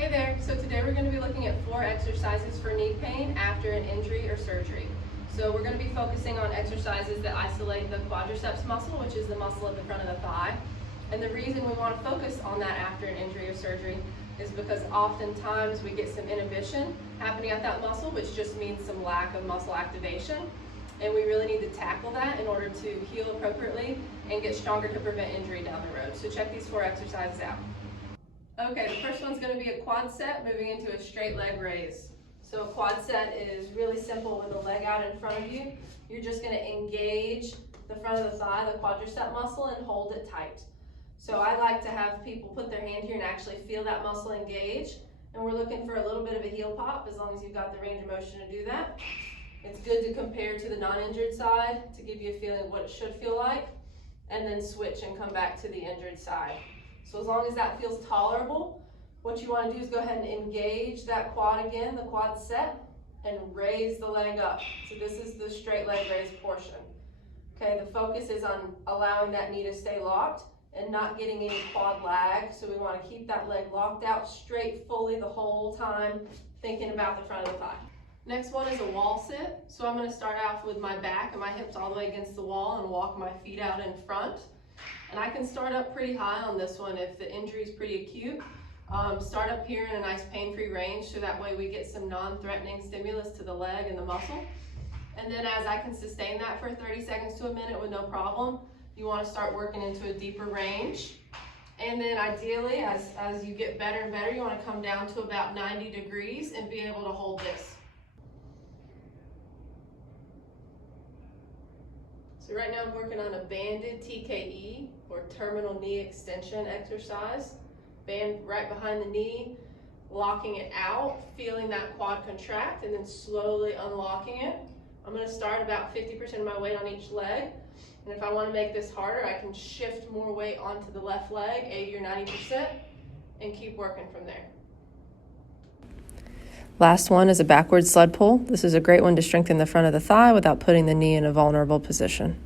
Hey there, so today we're going to be looking at 4 exercises for knee pain after an injury or surgery. So we're going to be focusing on exercises that isolate the quadriceps muscle, which is the muscle at the front of the thigh. And the reason we want to focus on that after an injury or surgery is because oftentimes we get some inhibition happening at that muscle, which just means some lack of muscle activation. And we really need to tackle that in order to heal appropriately and get stronger to prevent injury down the road. So check these 4 exercises out. Okay, the first one's going to be a quad set moving into a straight leg raise. So a quad set is really simple with a leg out in front of you. You're just going to engage the front of the thigh, the quadricep muscle, and hold it tight. So I like to have people put their hand here and actually feel that muscle engage. And we're looking for a little bit of a heel pop as long as you've got the range of motion to do that. It's good to compare to the non-injured side to give you a feeling of what it should feel like, and then switch and come back to the injured side. So as long as that feels tolerable, what you want to do is go ahead and engage that quad again, the quad set, and raise the leg up. So this is the straight leg raise portion. Okay, the focus is on allowing that knee to stay locked and not getting any quad lag. So we want to keep that leg locked out straight fully the whole time, thinking about the front of the thigh. Next one is a wall sit. So I'm going to start off with my back and my hips all the way against the wall and walk my feet out in front. And I can start up pretty high on this one if the injury is pretty acute. Start up here in a nice pain-free range so that way we get some non-threatening stimulus to the leg and the muscle. And then as I can sustain that for 30 seconds to a minute with no problem, you want to start working into a deeper range. And then ideally, as you get better and better, you want to come down to about 90 degrees and be able to hold this. So right now I'm working on a banded TKE, or terminal knee extension exercise. Band right behind the knee, locking it out, feeling that quad contract, and then slowly unlocking it. I'm going to start about 50% of my weight on each leg. And if I want to make this harder, I can shift more weight onto the left leg, 80 or 90%, and keep working from there. Last one is a backward sled pull. This is a great one to strengthen the front of the thigh without putting the knee in a vulnerable position.